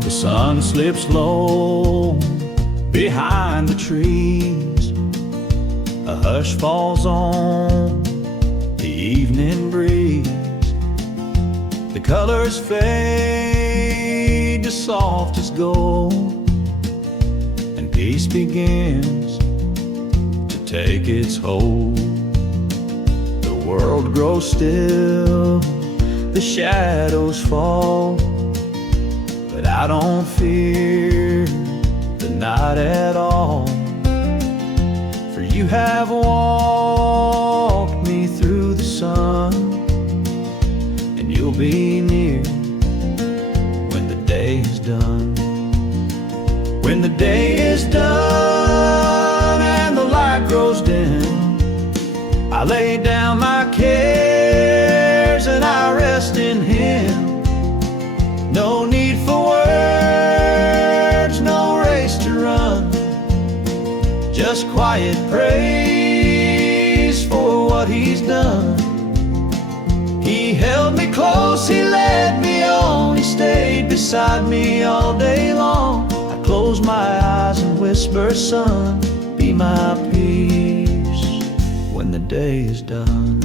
The sun slips low behind the trees. A hush falls on the evening breeze. The colors fade to soft as gold, and peace begins to take its hold. The world grows still, the shadows fall, but I don't fear the night at all. For you have walked me through the sun, and you'll be near when the day is done. When the day is done and the light grows dim, I lay down my cares and I rest in Him. No need for words, no race to run, just quiet praise for what He's done. He held me close, He led me on, He stayed beside me all day long. I close my eyes and whisper, Son, be my peace when the day is done.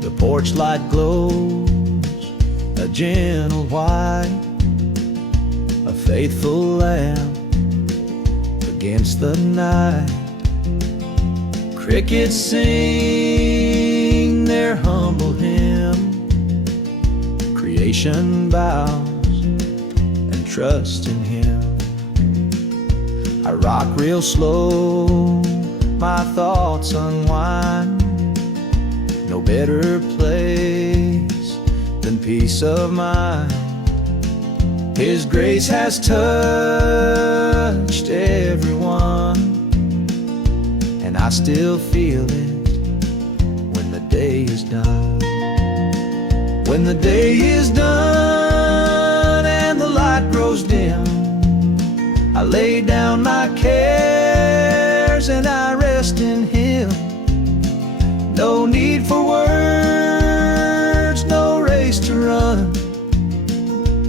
The porch light glows a gentle white, a faithful lamp against the night. Crickets sing their humble hymn. Creation bows and trusts in Him. I rock real slow, my thoughts unwind. No better place than peace of mind. His grace has touched everyone, and I still feel it when the day is done. When the day is done and the light grows dim, I lay down my cares and I rest in Him. No need for words, no race to run,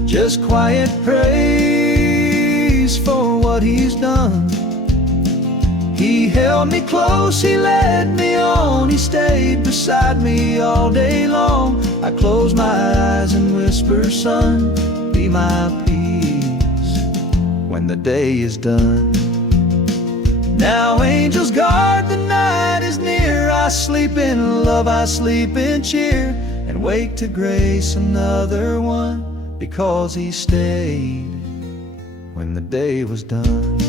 just quiet praise for what He's done. He held me close, He led me on, He stayed beside me all day long. I close my eyes and whisper, Son, be my peace when the day is done. Now angels guard, the night is near. I sleep in love, I sleep in cheer, and wake to grace another one, because He stayed when the day was done.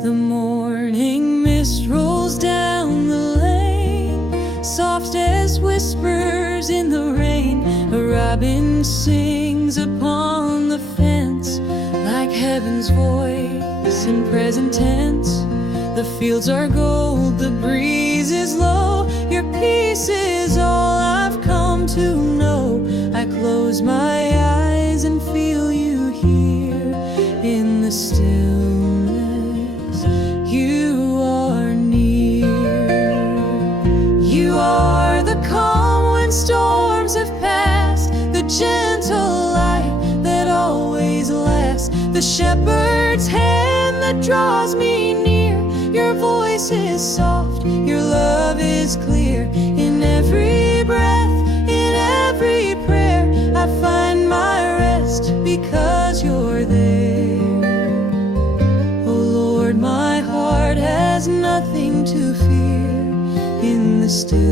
The morning mist rolls down the lane, soft as whispers in the rain. A robin sings upon the fence, like heaven's voice in present tense. The fields are gold, the breeze is low. Your peace is all I've come to know. I close my eyes and feel you here in the stillness. You are near. You are the calm when storms have passed, the gentle light that always lasts, the shepherd's hand that draws me near. Your voice is soft, your love is clear. In every breath, in every prayer, I find my rest because you're there. Oh Lord, my heart has nothing to fear. In the stillness,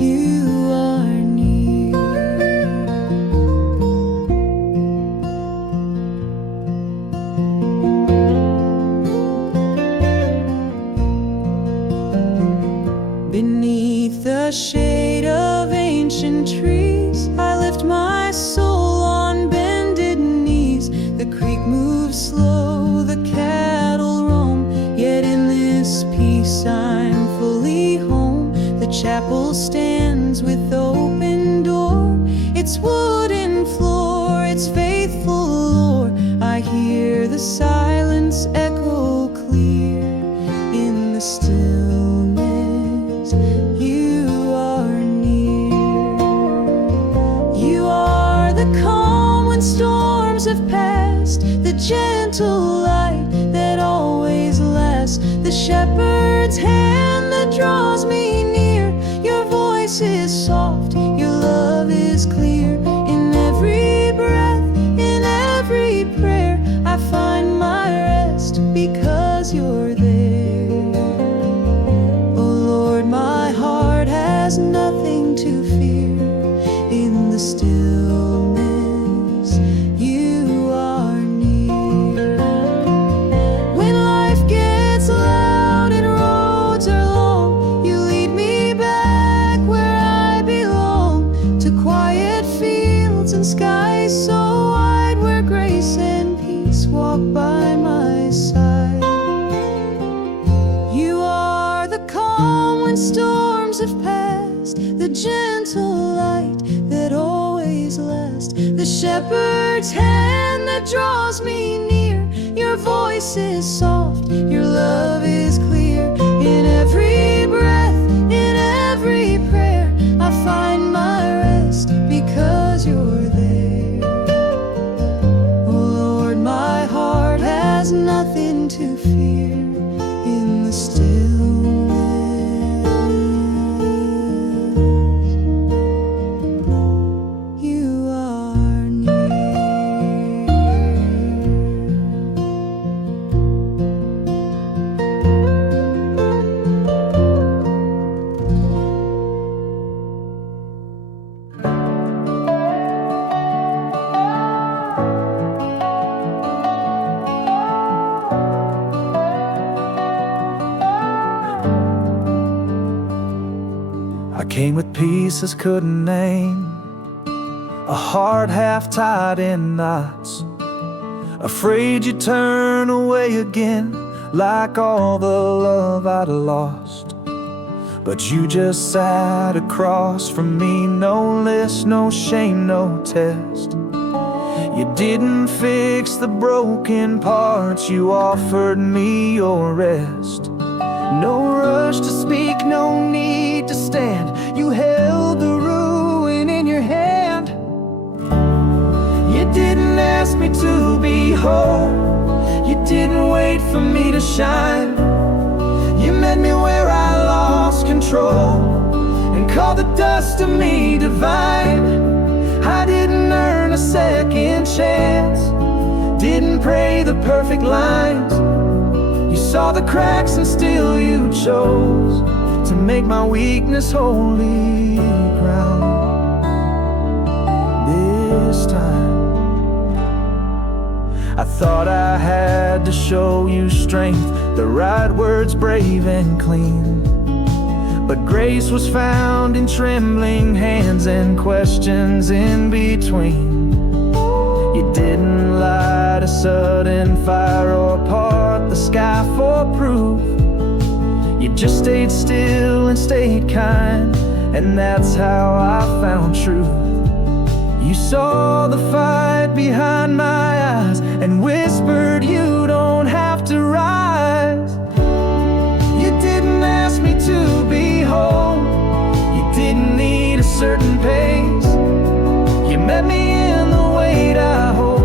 you are near. Beneath the shade of ancient trees, I lift my soul the silence echo clear. In the stillness, you are near. You are the calm when storms have passed, the gentle light that always lasts, the shepherd's hand that draws me near. Your voice is soft, your love is clear. In every breath, in every prayer, I find my rest because you're there. Oh Lord, my heart has nothing to fear. In the stillness, you are near. When life gets loud and roads are long, you lead me back where I belong, to quiet fields and skies so wide, where grace and peace walk by my side. You are the calm when storms have passed, the gentle light that always lasts, the shepherd's hand that draws me near. Your voice is soft, your love is clear. In every breath, in every prayer, I find my rest because you're there. Oh Lord, my heart has nothing to fear. In the stillness, you are near. I came with pieces couldn't name, a heart half tied in knots, afraid you'd turn away again, like all the love I'd lost. But you just sat across from me, no list, no shame, no test. You didn't fix the broken parts, you offered me your rest. No rush to speak, no need to stand, you held the ruin in your hand. You didn't ask me to be whole, you didn't wait for me to shine. You met me where I lost control and called the dust of me divine. I didn't earn a second chance, didn't pray the perfect lines. You saw the cracks and still you chose to make my weakness holy ground. This time I thought I had to show you strength, the right words brave and clean. But grace was found in trembling hands and questions in between. You didn't light a sudden fire or part the sky for proof. You just stayed still and stayed kind, and that's how I found truth. You saw the fight behind my eyes and whispered, you don't have to rise. You didn't ask me to be whole, you didn't need a certain pace. You met me in the weight I hold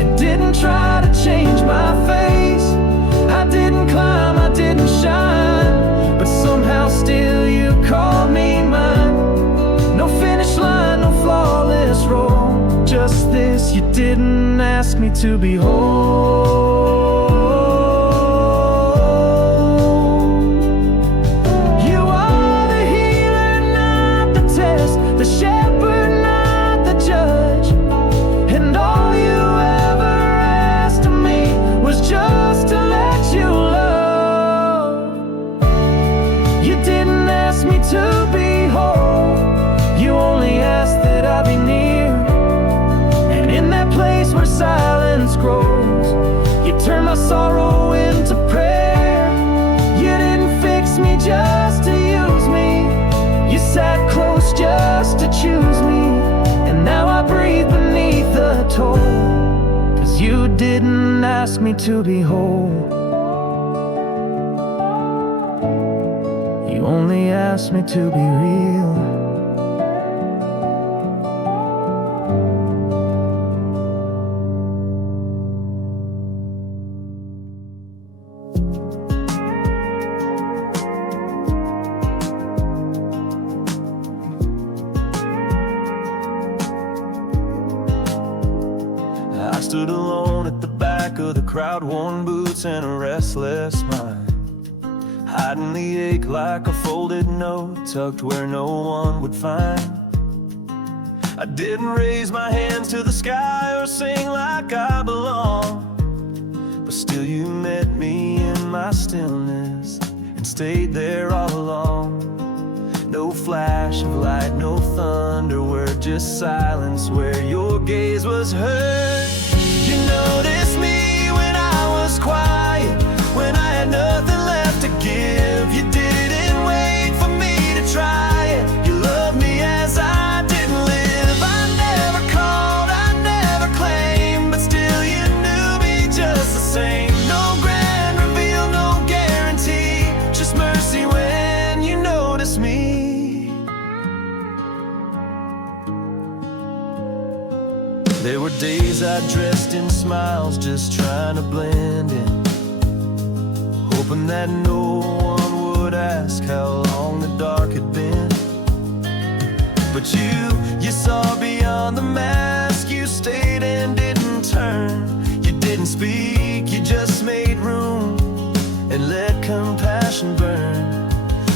and didn't try to change my face. I didn't climb, I didn't shine, but somehow still you called me mine. No finish line, no flawless roll, just this, you didn't ask me to be whole. You are the healer, not the test, the shepherd, not the judge. And all you ever asked of me was just to let you love. You didn't ask me to be whole, you only asked that I be near. And in that place where silence grows, you turn my sorrow into prayer. You didn't fix me just to use me, you sat close just to choose me. And now I breathe beneath the toll, 'cause you didn't ask me to be whole. You only ask me to be real. I stood alone at the back of the crowd, worn boots and a restless mind, hiding the ache like a folded note tucked where no one would find. I didn't raise my hands to the sky or sing like I belong, but still you met me in my stillness and stayed there all along. No flash of light, no thunder, word, just silence where your gaze was heard. You noticed me when I was quiet, when I had nothing left to give. You didn't wait for me to try it. You loved me as I didn't live. I never called, I never claimed, but still you knew me just the same. No grand reveal, no guarantee, just mercy when you noticed me. There were days I dressed in smiles, just trying to blend in, hoping that no one would ask how long the dark had been. But you saw beyond the mask, you stayed and didn't turn. You didn't speak, you just made room and let compassion burn.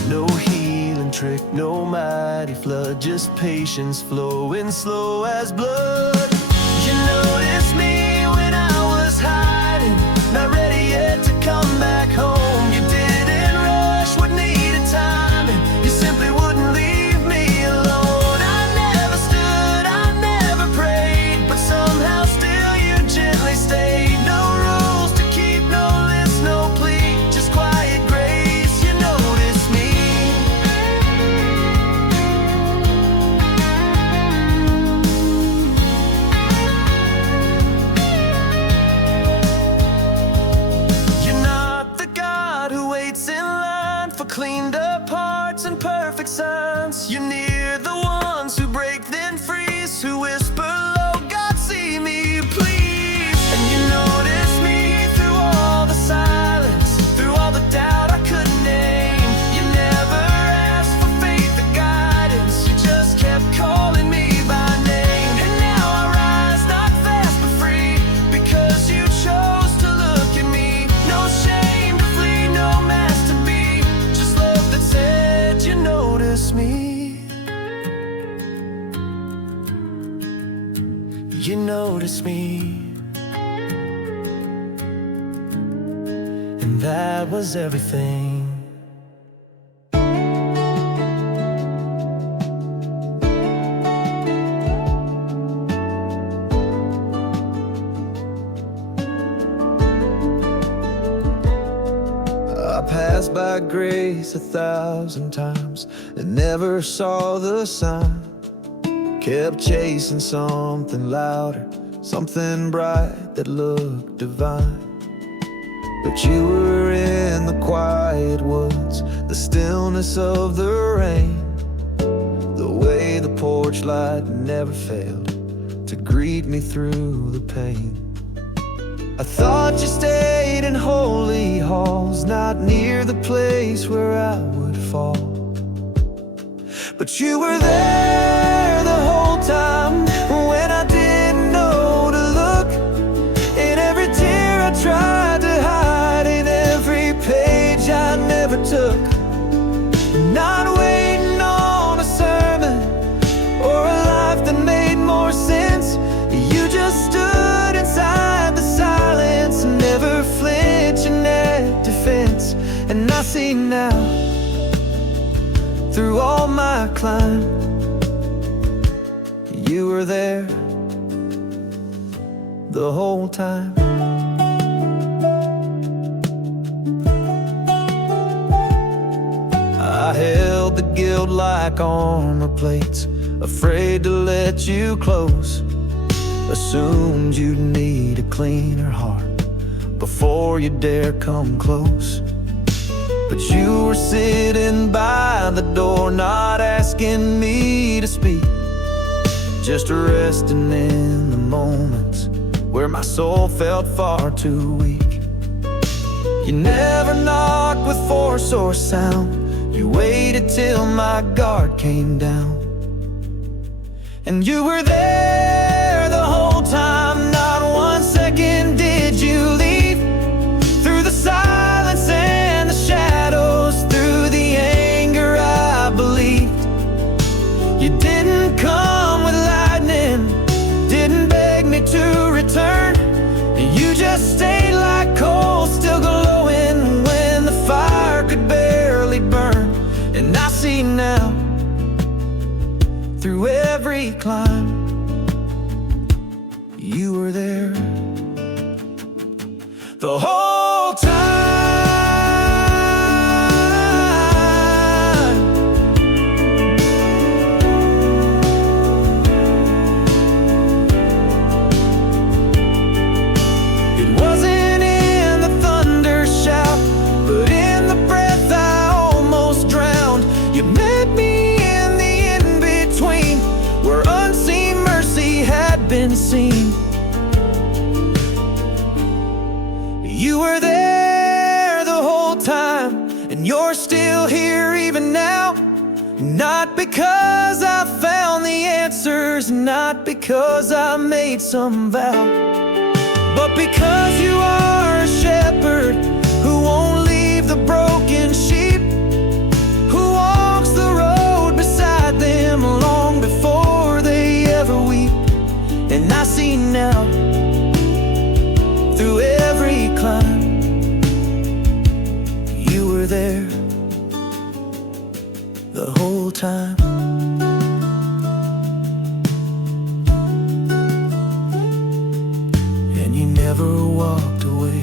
No healing trick, no mighty flood, just patience flowing slow as blood. You noticed me when I was hiding, not ready yet to come back home. You didn't rush what needed time, and you simply wouldn't leave me alone. I never stood, I never prayed, but somehow still you gently stayed. No rules to keep, no list, no plea, just quiet grace. You noticed me. Cleaned up hearts and perfect signs. You're near the ones who break then freeze, who whisper low, God see me please. And you notice me through all the silence, through all the doubt I couldn't name. You never asked for faith or guidance, you just kept calling me by name. And now I rise not fast but free, because you chose to look at me. No shame to flee, no mask to be, said you noticed me. You noticed me. And that was everything. I passed by grace 1,000 times and never saw the sign. Kept chasing something louder, something bright that looked divine. But you were in the quiet woods, the stillness of the rain, the way the porch light never failed to greet me through the pain. I thought you stayed in holy halls, not near the place where I would fall. But you were there the whole time, when I didn't know to look. In every tear I tried to hide, in every page I never took. Not waiting on a sermon or a life that made more sense. You just stood inside the silence, never flinching at defense. And I see now, through all my climb, you were there the whole time. I held the guilt like armor plates, afraid to let you close. Assumed you'd need a cleaner heart, before you dare come close. But you were sitting by the door, not asking me to speak, just resting in the moments where my soul felt far too weak. You never knocked with force or sound, you waited till my guard came down. And you were there the whole time, not 1 second did you leave. Through the silence and the shadows, through the anger I believed. You didn't come with lightning, didn't beg me to return. You just stayed like coal, still glowing when the fire could barely burn. And I see now, through every climb, you were there the whole time. It wasn't in the thunder shout, but in the breath I almost drowned. You met me in the in-between, where unseen mercy had been seen. You were there the whole time, and you're still here even now. Not because I found the answers, not because I made some vow, but because you are a shepherd who won't leave the broken sheep, who walks the road beside them long before they ever weep. And I see now, through every climb, you were there the whole time. And you never walked away.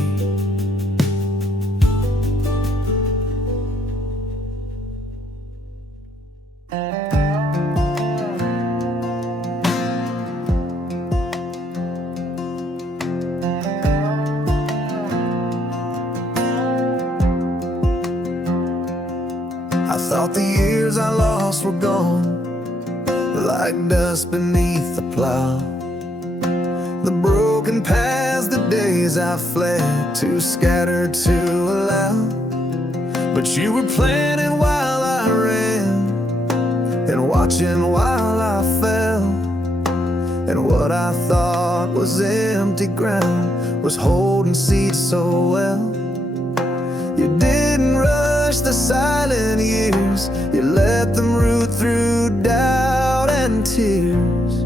I thought the years I lost were gone, like dust beneath the plow. The broken paths, the days I fled, too scattered to allow. But you were planning while I ran, and watching while I fell. And what I thought was empty ground was holding seed so well. You didn't rush the silent years, you let them root through doubt and tears.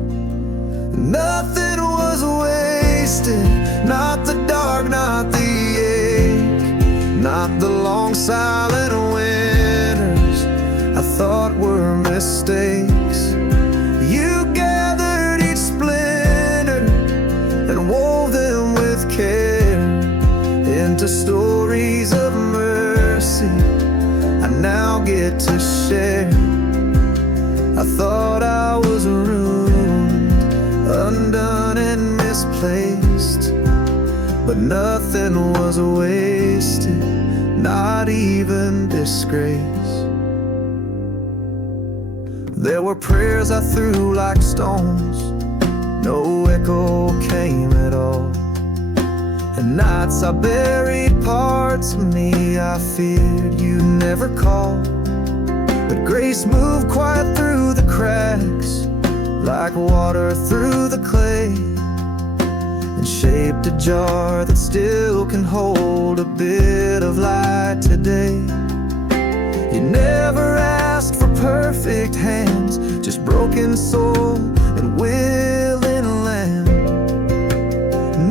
Nothing was wasted, not the dark, not the ache, not the long silent winters I thought were mistakes. You gathered each splinter and wove them with care into stories of mercy I now get to share. I thought I was ruined, undone and misplaced, but nothing was wasted, not even disgrace. There were prayers I threw like stones, no echo came at all. And nights I buried parts of me I feared you'd never call. But grace moved quiet through the cracks, like water through the clay, and shaped a jar that still can hold a bit of light today. You never asked for perfect hands, just broken soul and willing lamb.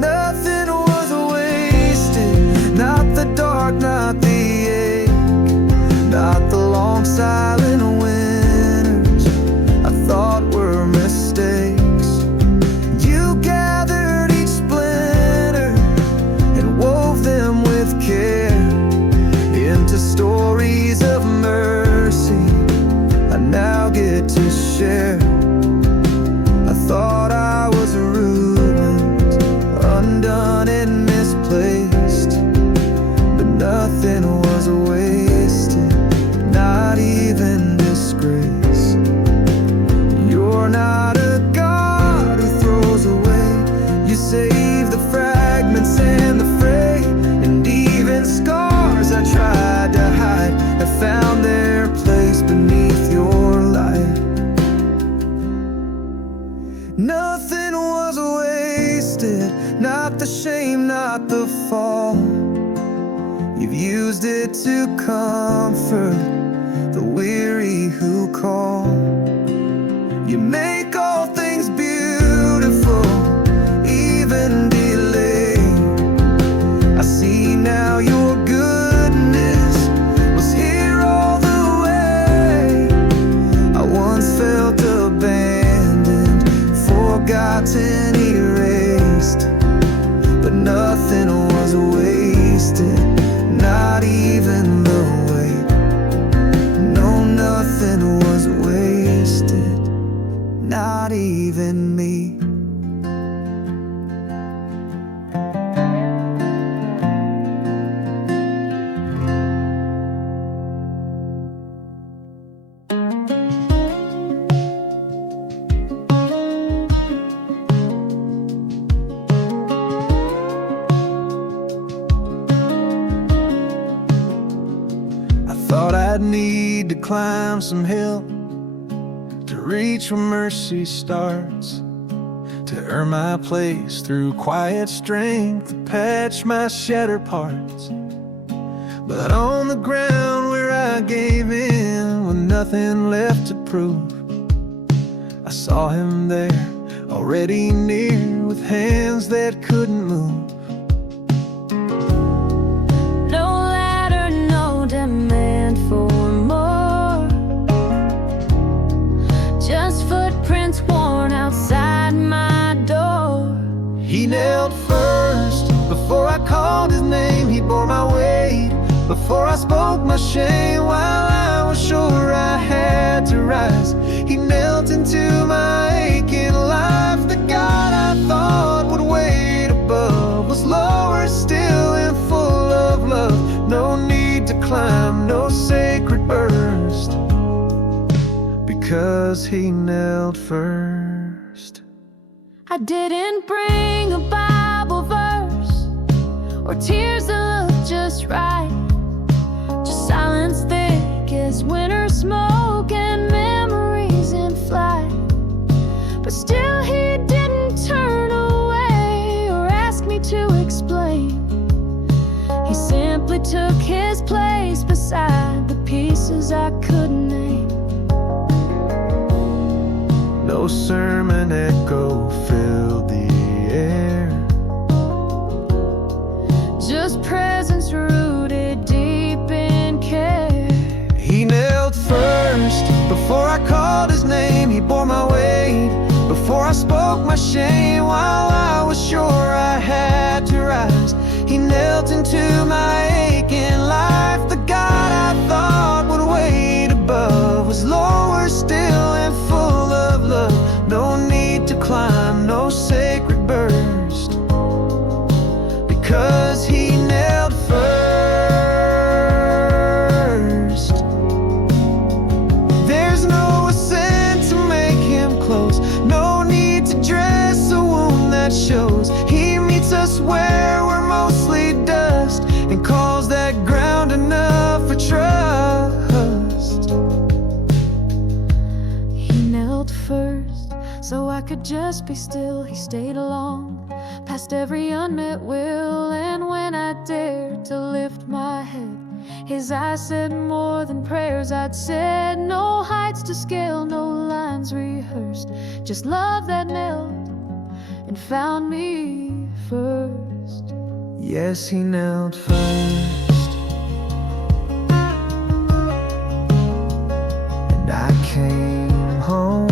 Nothing was wasted, not the dark, not the ache, not the long silent winters I thought were mistakes. You gathered each splinter and wove them with care into stories of mercy I now get to share. I thought used it, not the shame, not the fall. You've used it to comfort the weary who call. You make all things beautiful, even delay. I see now your goodness was here all the way. I once felt abandoned, forgotten, erased, but nothing was wasted, not even the weight. No, nothing was wasted, not even me. Thought I'd need to climb some hill to reach where mercy starts, to earn my place through quiet strength, to patch my shattered parts. But on the ground where I gave in, with nothing left to prove, I saw him there, already near, with hands that couldn't move. He knelt first, before I called his name. He bore my weight, before I spoke my shame. While I was sure I had to rise, he knelt into my aching life. The God I thought would wait above was lower still and full of love. No need to climb, no sacred burst, because he knelt first. I didn't bring a Bible verse or tears that look just right, just silence thick as winter smoke and memories in flight. But still he didn't turn away or ask me to explain. He simply took his place beside the pieces I couldn't name. No sermon echo filled the air, just presence rooted deep in care. He knelt first, before I called his name. He bore my weight, before I spoke my shame. While I was sure I had to rise, he knelt into my aching life. The God I thought would wait above was lower still and full of love. No need to climb, no sacred burst, because he knelt first. There's no ascent to make him close, no need to dress a wound that shows. He meets us where we're mostly dust, and calls that ground enough for trust. He knelt first, so I could just be still. He stayed along, past every unmet will. And when I dared to lift my head, his eyes said more than prayers I'd said. No heights to scale, no lines rehearsed, just love that knelt and found me first. Yes, he knelt first, and I came home.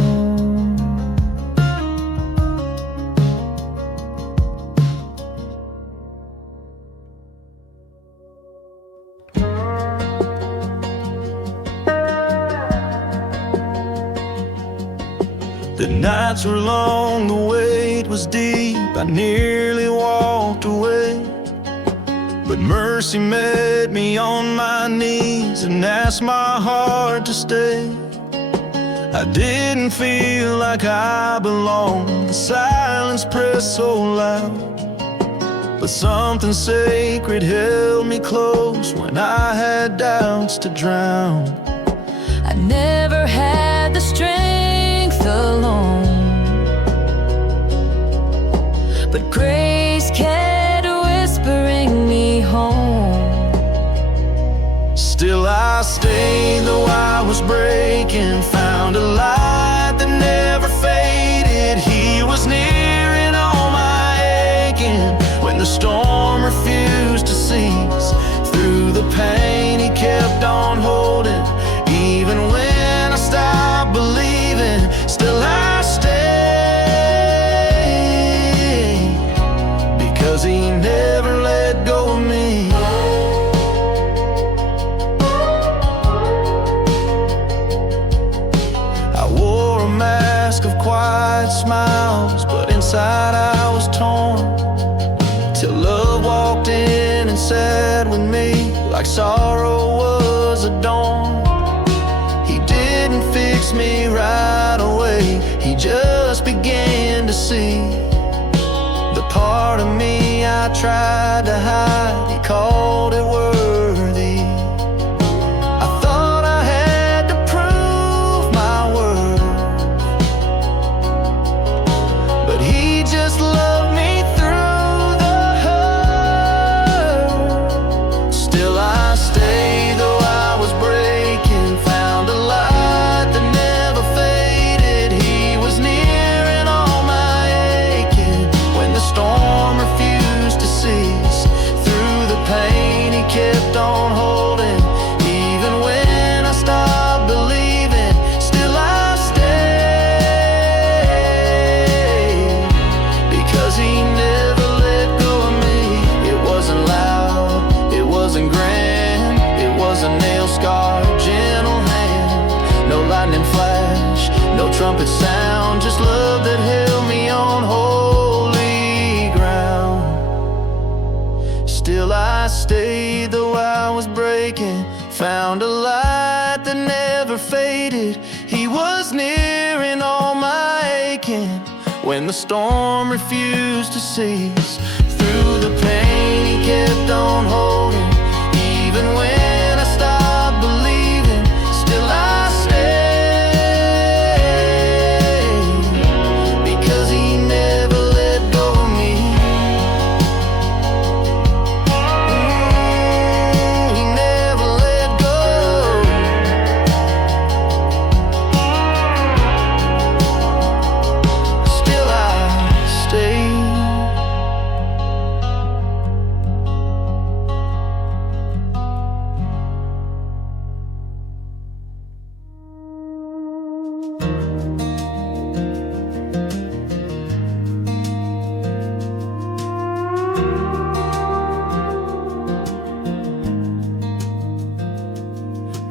The nights were long, the weight was deep. I nearly walked away, but mercy met me on my knees and asked my heart to stay. I didn't feel like I belonged, the silence pressed so loud, but something sacred held me close when I had doubts to drown. I never had the strength alone, but grace kept whispering me home. Still I stayed though I was breaking, found a light that never faded. He was near in all my aching, when the storm refused to cease. Through the pain he kept on holding, even when I stopped believing. Still I stayed, because he never let go of me. I wore a mask of quiet smiles, but inside I was torn, till love walked in and sat with me like sorrow was a dawn. He didn't fix me right away, he just began to see the part of me I tried to hide. He called it worthy. I thought I had to prove my worth, but he just loved me through the hurt. Still I stayed though I was breaking, found a light that never faded. He was near in all my aching, when the storm refused to cease. Through the pain he kept on holding, even when I stopped believing. Still I stayed, because he never let go of me. It wasn't loud, it wasn't grand, it was a nail-scarred, gentle hand. No lightning flash, no trumpet sound, just love that held me on holy ground. Still I stayed though I was breaking, found a light that never faded. He was near in all my aching, when the storm refused to cease. Through the pain he kept on holding, even when I stopped believing. Still I stayed, because he never let go of me. He never let go. Still I stayed.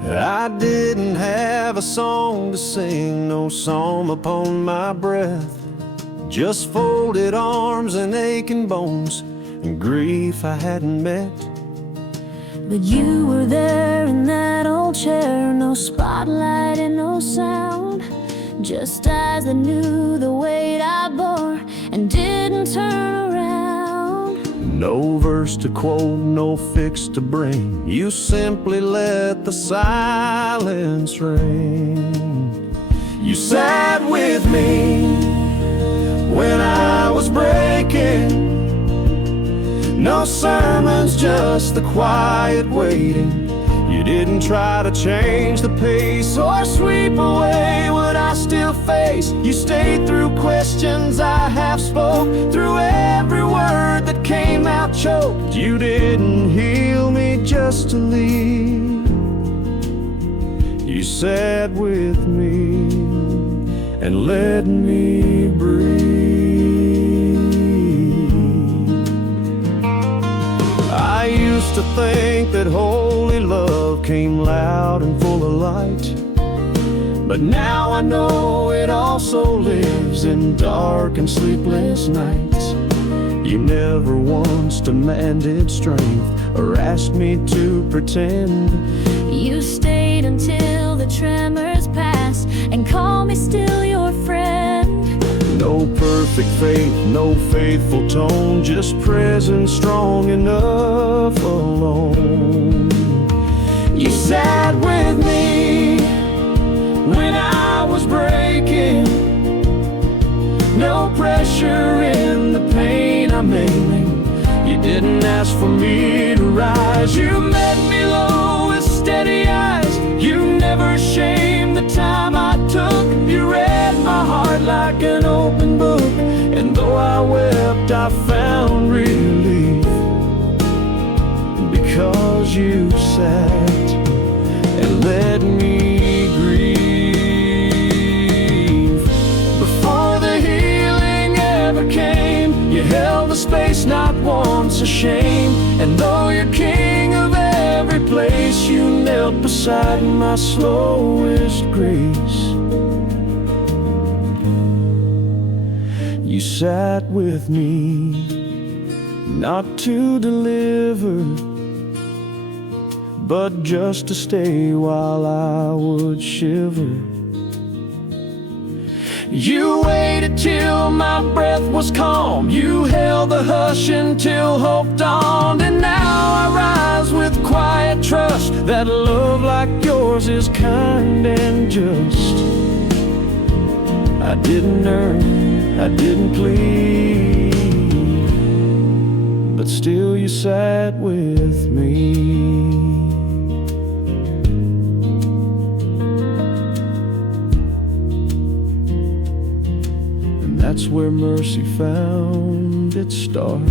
I didn't have a song to sing, no psalm upon my breath, just folded arms and aching bones and grief I hadn't met. But you were there in that old chair, no spotlight and no sound, just eyes that knew the weight I bore and didn't turn around. No verse to quote, no fix to bring, you simply let the silence ring. You sat with me when I was breaking, no sermons, just the quiet waiting. You didn't try to change the pace or sweep away what I still face. You stayed through questions I half spoke, through every word that came out choked. You didn't heal me just to leave, you sat with me and let me breathe. I used to think that holy love came loud and full of light, but now I know it also lives in dark and sleepless nights. You never once demanded strength or asked me to pretend. You stayed until the tremors passed and called me still your friend. No perfect faith, no faithful tone, just presence strong enough alone. You sat with me when I was breaking, no pressure in the pain. asked for me to rise. You met me low with steady eyes. You never shamed the time I took. You read my heart like an open book, and though I wept, I found relief, because you sat and let me grieve. Before the healing ever came, you held the space, not once ashamed. And though you're king of every place, you knelt beside my slowest grace. You sat with me, not to deliver, but just to stay while I would shiver. You waited till my breath was calm. You held the hush until hope dawned. And now I rise with quiet trust that love like yours is kind and just. I didn't earn, I didn't plead, but still you sat with me. And that's where mercy found its start.